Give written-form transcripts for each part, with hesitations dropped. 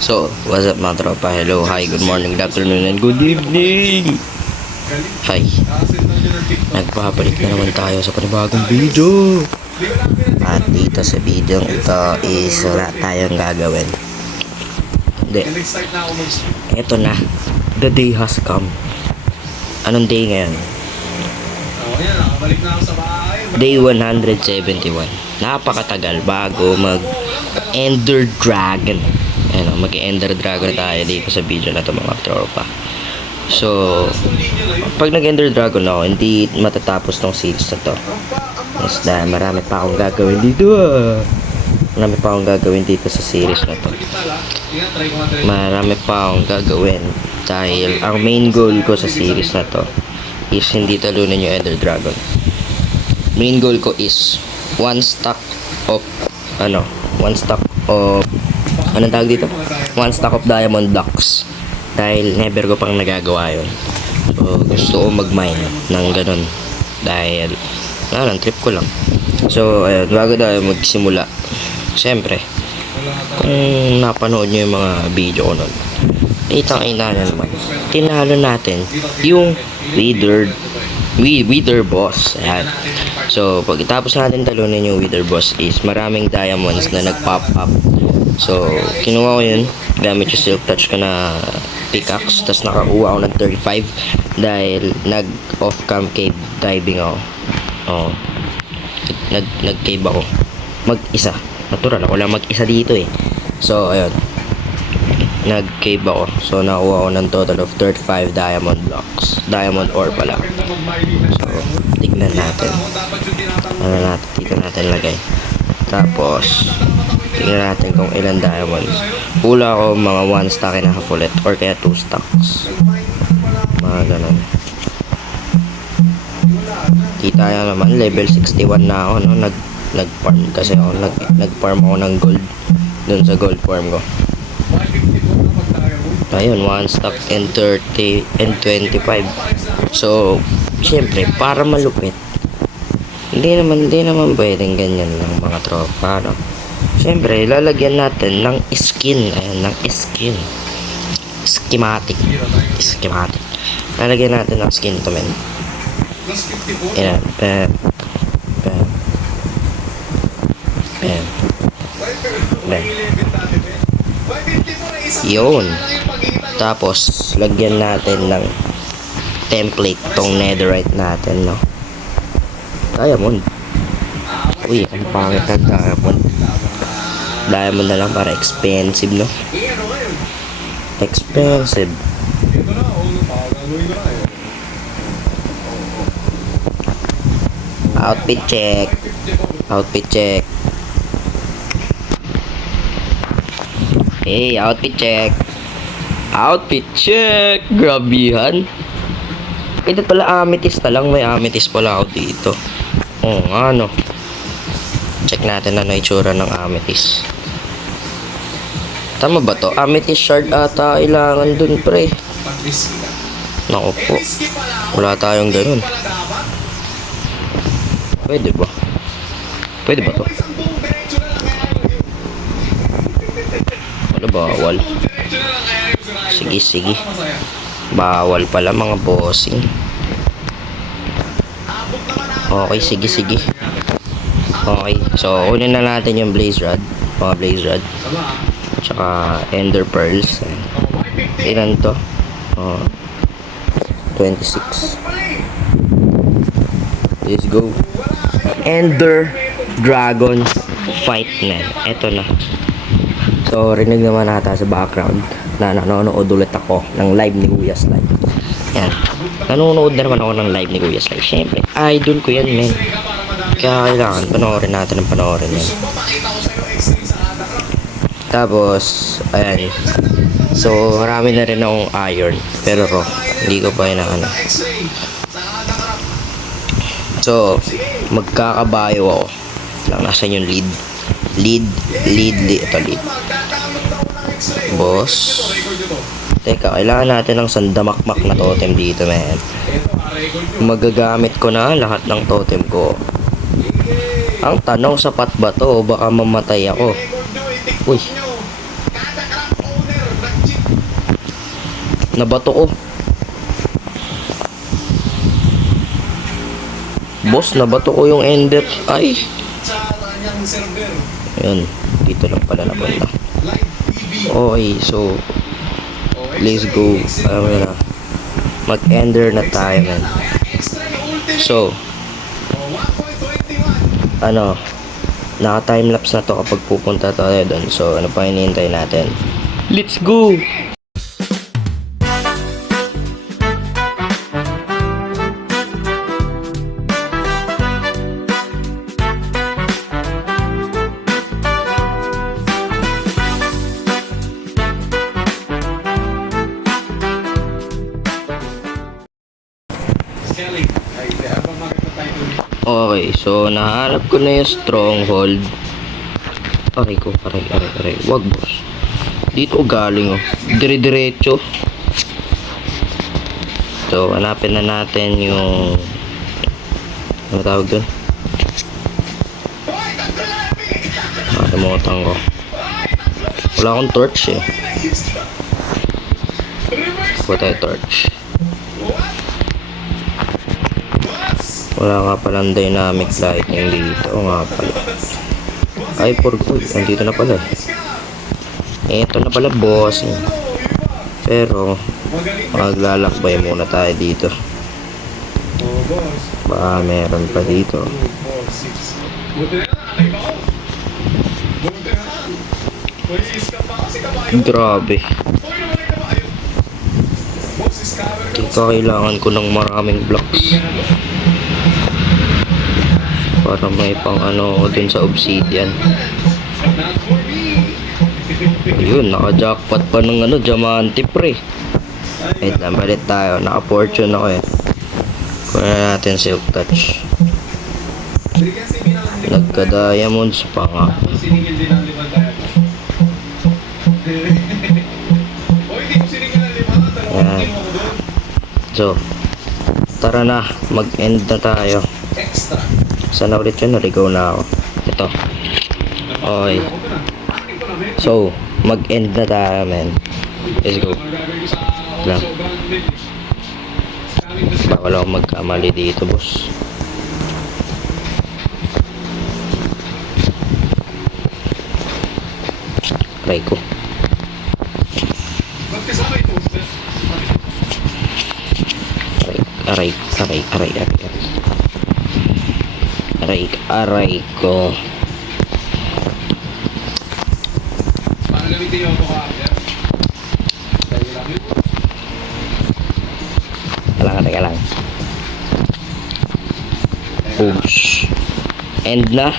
So, what's up mga tropa? Hello, hi, good morning, good afternoon, and good evening! Hi! Nagpapalik na naman tayo sa panibagong video! At dito sa video ito is wala tayong gagawin. Hindi. Eto na. The day has come. Anong day ngayon? Day 171. Napakatagal bago mag Ender Dragon. Ano, mag-Ender Dragon tayo dito sa video na to mga tropa. So, pag nag-Ender Dragon ako, hindi matatapos tong series na to. Yes, dahil marami pa akong gagawin dito Marami pa akong gagawin dito sa series na to. Marami pa akong gagawin. Dahil ang main goal ko sa series na to is hindi talunin yung Ender Dragon. Main goal ko is one stack of anong tawag dito? One stack of diamond blocks. Dahil never ko pang nagagawa yun. So, gusto ko mag-mine ng ganun. Dahil, trip ko lang. So, ayun, bago tayo magsimula. Siyempre, kung napanood nyo yung mga video ko nun, itang-ina na naman. Tinalo natin yung Wither Boss. Ayan. So, pagkatapos natin talunin yung Wither Boss is maraming diamonds na nag-pop up. So, kinuha ko yun gamit yung Silk Touch ko na pickaxe. Tapos nakakuha ako ng 35 dahil nag-off-cam cave diving ako. Nag-cave ako. Mag-isa. Natural ako lang mag-isa dito eh. So, ayun. Nag-cave ako. So, nakuha ko ng total of 35 diamond blocks. Diamond ore pala. So, tignan natin. Dito natin lagay. Tapos, tignan natin kung ilan diamonds. Hula ko mga 1 stack and a half ulit. Or kaya 2 stacks. Mga ganun. Kita nyo naman, level 61 na ako, no? Nag-farm kasi ako. Nag-farm ako ng gold. Dun sa gold farm ko. Ayun, 1 stack and 30 and 25. So, syempre, para malupit, hindi naman pwedeng ganyan lang mga tropa, no? Syempre, lalagyan natin ng skin. Ayan, ng skin. Schematic. Lalagyan natin ng skin to, men. Ayan, bam. Yun. Tapos, lagyan natin ng template tong netherite natin, no? Diamond. Uy, ang pangit na diamond. Diamond na lang para expensive, no? Expensive. Outfit check. Hey, outfit check. Grabihan. Ito pala amethyst na lang. May amethyst pala ako dito. Oo nga, no? Check natin ano itsura ng amethyst. Tama ba to? Amethyst shard ata kailangan dun, pre. Naku po. Wala tayong ganun. Pwede ba? Pwede ba to? Ano, bawal? Sige. Bawal pala mga bossing. Okay, sige. Okay, so unin na natin yung blaze rod. Mga blaze rod. Tsaka ender pearls. Ilan to? 26. Let's go. Ender Dragon fight na. Eto na. So, rinig naman nata sa background na nanonood ulit ako ng live ni Kuya Sly. Yan. Nanonood na naman ako ng live ni Kuya Sly. Siyempre, idol ko yan, men. Kaya kailangan panoorin yan. Tapos, ayan. So, marami na rin akong iron. Pero raw, hindi ko pa inaano. So, magkakabayo ako. Nasaan yung lead? Ito lead. Boss. Teka, kailangan natin ng sandamakmak na totem dito, man. Magagamit ko na lahat ng totem ko. Ang tanong, sapat ba to? Baka mamatay ako. Uy. Nabato ko. Boss, nabato ko yung ender. Ay. Ayun. Dito lang pala napunta. Okay, so let's go. Mag-ender na tayo, man. So, naka-timelapse na to kapag pupunta tayo doon. So, ano pa hinihintay natin? Let's go! Okay, so nahanap ko na yung stronghold. Aray ko, aray. Wag, boss. Dito galing, oh. Dire-diretso. So, hanapin na natin yung... Ano tawag dun? Nakalimutan ko. Wala akong torch, eh. Kuha tayo torch. Wala nga palang dynamic lighting dito. O nga pala. Ay, nandito na pala. Eto na pala, boss. Pero, maglalakbay muna tayo dito. Baka meron pa dito. Grabe. Kailangan ko ng maraming blocks para may pang dun sa obsidian. Ayun, naka-jackpot pa ng diamante, pre. Wait lang, balit tayo. Naka-fortune ako, eh. Kunin natin silk touch. Nagka-diamonds pa nga. Yan. So, tara na, mag-end na tayo. Sana ulit yun, naligaw na ako. Ito. Okay. So, mag-end na tayo, man. Let's go. Lang. Bawal ako magkamali dito, boss. Aray ko. Aray ko. Teka lang. Oops. End na.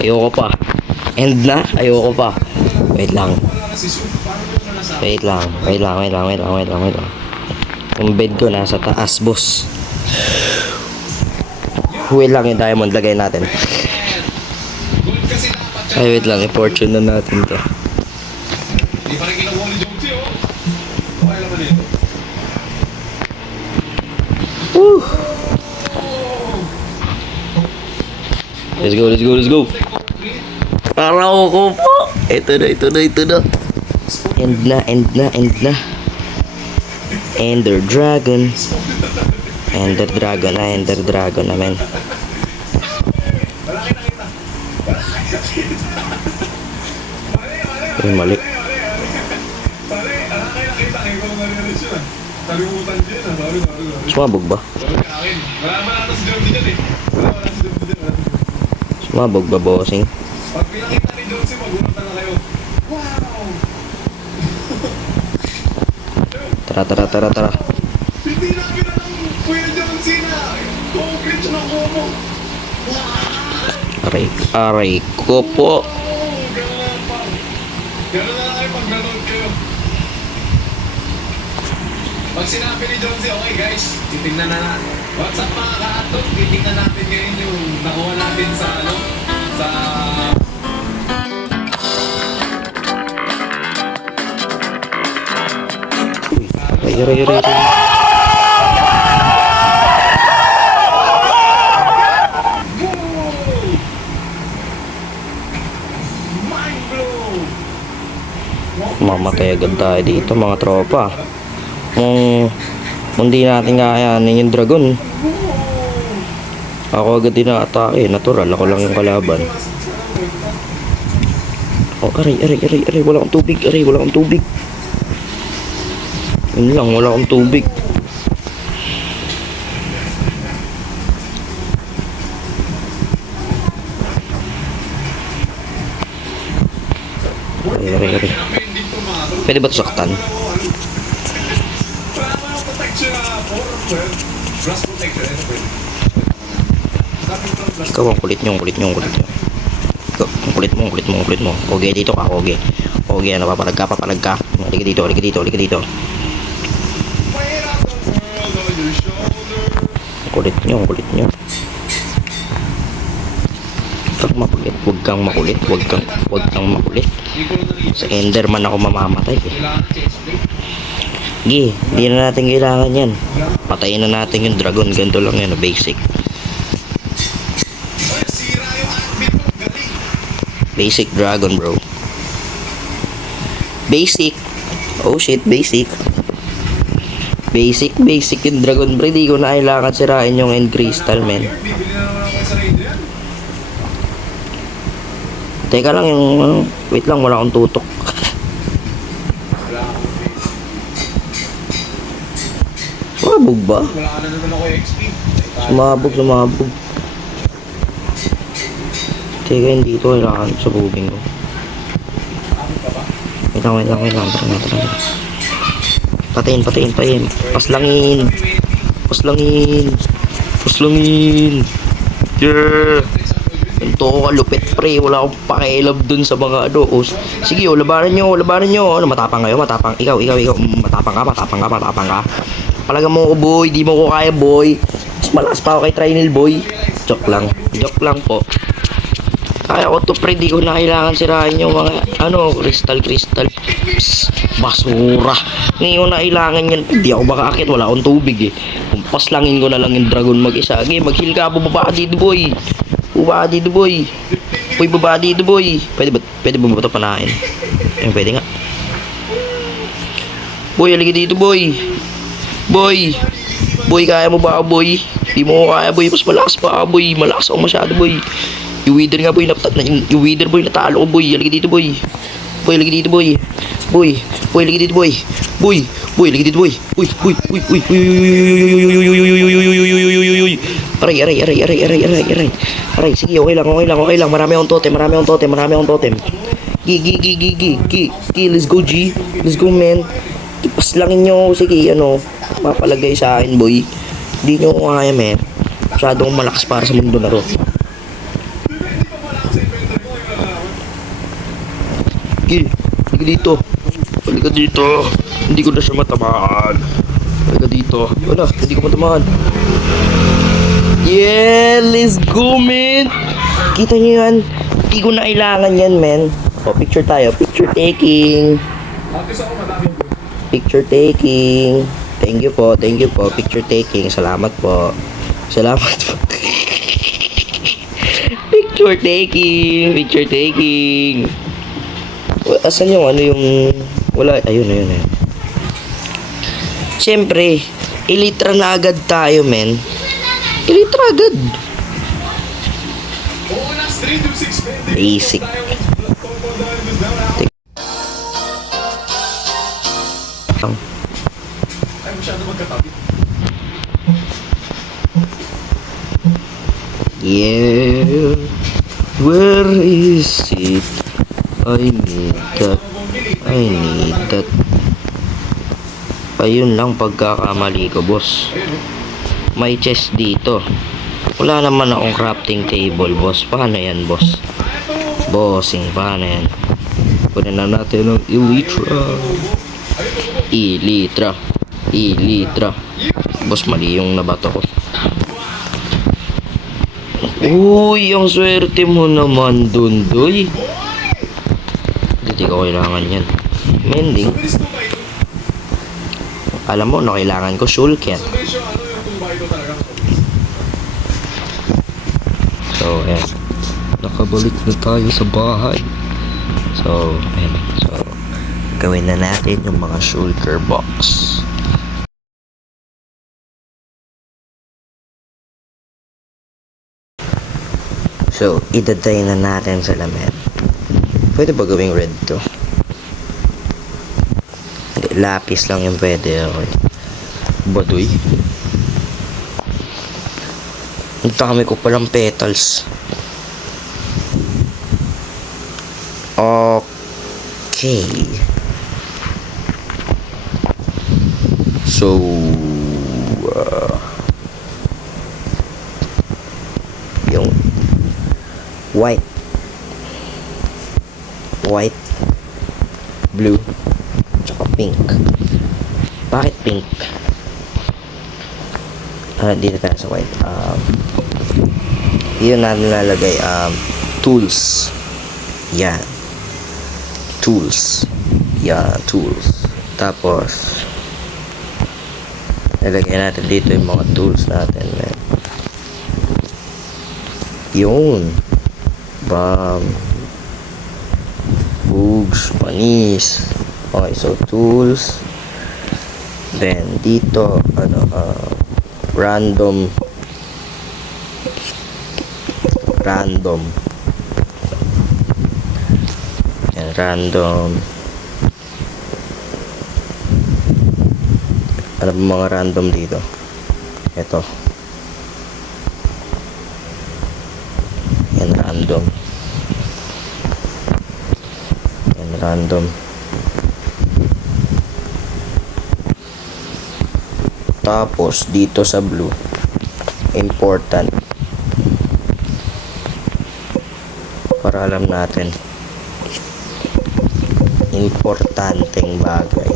Ayoko pa. Wait lang. Yung bed ko nasa taas, boss. Wait lang, yung diamond lagay natin. Ay, wait lang, i-fortune na natin to. Woo! Let's go. Araw ko po. Ito na. End na. Ender Dragon na, men. Ay, mali. Sumabog ba? Sumabog ba, bossing? Pag pinakita ni Jonesy, magulat na kayo. Wow! Tara. Hindi namin alam, Kuya Jonesy na. Concrete na kumo. Aray ko po. Gano'n na lang kayo pag nanood kayo. Pag sinabi ni Jonesy, okay guys, titignan na natin. What's up mga ka-atot? Titignan natin ngayon yung nakuha natin sa Aray. Mind blow! Mamatay agad tayo dito mga tropa. Kung di natin kakayanin yung dragon, ako agad din na-atake. Natural, ako lang yung kalaban. Oh, aray. Wala akong tubig. Wala akong tubig. Yun lang, wala akong tubig. Aray. Pwede ba ito saktan? Ikaw ang kulit nyo. Ikaw, ang kulit mo. Oge, dito ka, Oge. Oge, papalag ka. Halika dito. Kulit nyo. Huwag kang makulit. Sa Enderman ako mamamatay eh. Gi, hindi na natin kailangan yan. Patayin na natin yung dragon. Ganito lang yan, basic. Basic dragon, bro. Basic. Oh shit, basic yung dragon, bro. Di ko na kailangan sirain yung end crystal, man. Teka lang yung wait lang, wala akong tutok. Sumabog ba? Wala na naman ako XP. Sumabog. Teka, hindi ito kailangan sabugin ko. Wait lang. Tara. Patayin. Paslangin. Yeah. Ito ko kalupit, pre. Wala akong pakialam dun sa mga ano. Sige, labanan nyo. Ano, matapang kayo. Ikaw. Matapang ka. Palaga mo ko, boy. Di mo ko kaya, boy. Mas malakas pa ako kay Trinil, boy. Joke lang po. Kaya ko to, pre. Di ko na kailangan sirain yung mga crystal. Psst, basura. Ngayon na kailangan yan. Di ako makakit. Wala akong tubig eh. Paslangin ko na lang yung dragon mag-isa. Okay, mag-heal ka. Bubaba ka dito, boy. Baba dito, boy. Pwede ba ito panahin? Ayun, pwede nga. Boy, halika dito, boy. Boy, kaya mo ba, boy? Di mo ko kaya, boy. Mas malakas pa, boy. Malakas ako masyado, boy. Yung wither nga, boy. Yung wither, boy. Natalo ko, boy. Halika dito, boy. Halika dito, boy. Halika dito, boy. Halika dito, boy. Aray, sige, okay lang. Marami akong totem. Gi, let's go, G. Let's go, man. Paslangin nyo, sige, mapalagay sa akin, boy. Hindi nyo ko kaya, man. Masyadong malakas para sa mundo na ro. Gi, halika dito. Hindi ko na siya matamaan. Halika dito. Wala, hindi ko matamaan. Yeah, let's go, man. Kita nyo yan. Hindi ko na kailangan yan, man. O, picture tayo. Picture taking. Thank you po. Picture taking. Salamat po. Picture taking. Asan yung wala, ayun. Siyempre, elitra na agad tayo, men. Elitra agad. Basic. Yeah. Where is it? I need that. Ayun lang pagkakamali ko, boss. May chest dito. Wala naman akong crafting table, boss. Paano yan, boss? Bossing, paano yan? Kunin na natin ng Elytra. Boss, mali yung nabato ko. Uy, ang swerte mo naman dun, doy. Hindi ko kailangan yan. Mending. Alam mo, kailangan ko shulker. So, ayan. Nakabalik na tayo sa bahay. So, ayan. So, gagawin na natin yung mga shulker box. So, itatry na natin sa lamin. Pwede ba gawing red to? Hindi, lapis lang yung pwede. Okay. Baduy. Ang dami ko palang petals. Okay. So, yung white, blue, tsaka pink. Bakit pink? Dito tayo sa white. Yun natin lalagay, tools. Yan. Tools. Yan, tools. Tapos, lalagay natin dito yung mga tools natin, man. Yun. Bam. Bugs, panis. Okay, so tools. Then, dito, random. And random. Ano ba mga random dito? Ito. And random. And random. Tapos, dito sa blue, important. Para alam natin. Importanteng bagay.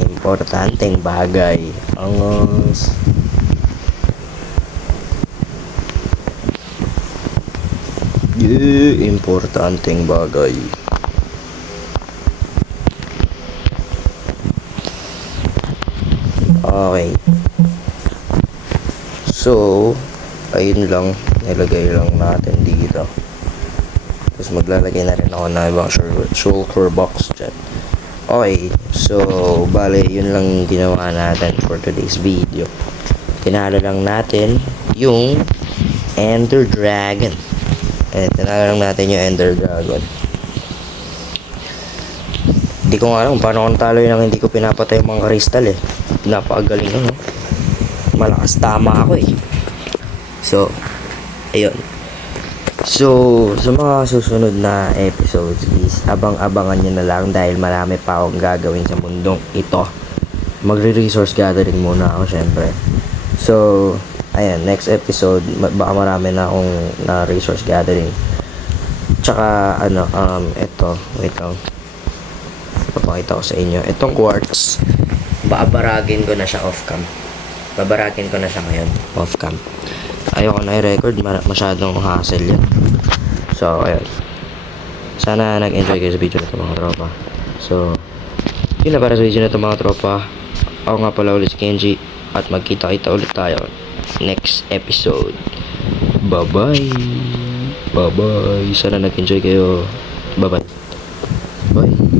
Importanteng bagay. Angos. Yeah, importanteng bagay. Okay. So, ayun lang. Nilagay lang natin dito. Tapos maglalagay na rin ako ng ibang shulker box dyan. Okay. So, bale, yun lang ginawa natin for today's video. Tinalo lang natin yung Ender Dragon. Tinalo lang natin yung Ender Dragon. Hindi ko nga alam paano kung talo yun ang hindi ko pinapatay yung mga crystal eh. Napakagaling ano. Malakas tama ako eh. So, ayun. So, sa mga susunod na episodes is abang-abangan nyo na lang dahil marami pa akong gagawin sa mundong ito. Magre-resource gathering muna ako syempre. So, ayan, next episode baka marami na akong na resource gathering. Tsaka ito, wait lang. Ipapakita ko sa inyo. Itong quartz, babaragin ko na siya off-cam. Babaragin ko na siya ngayon off-cam. Ayoko na i-record, masyadong hassle yan. So, ayun. Sana nag-enjoy kayo sa video na ito mga tropa. So, yun na para sa video na ito mga tropa. Ako nga pala ulit si Kenji. At magkita-kita ulit tayo next episode. Bye-bye. Bye-bye. Sana nag-enjoy kayo. Bye-bye. Bye.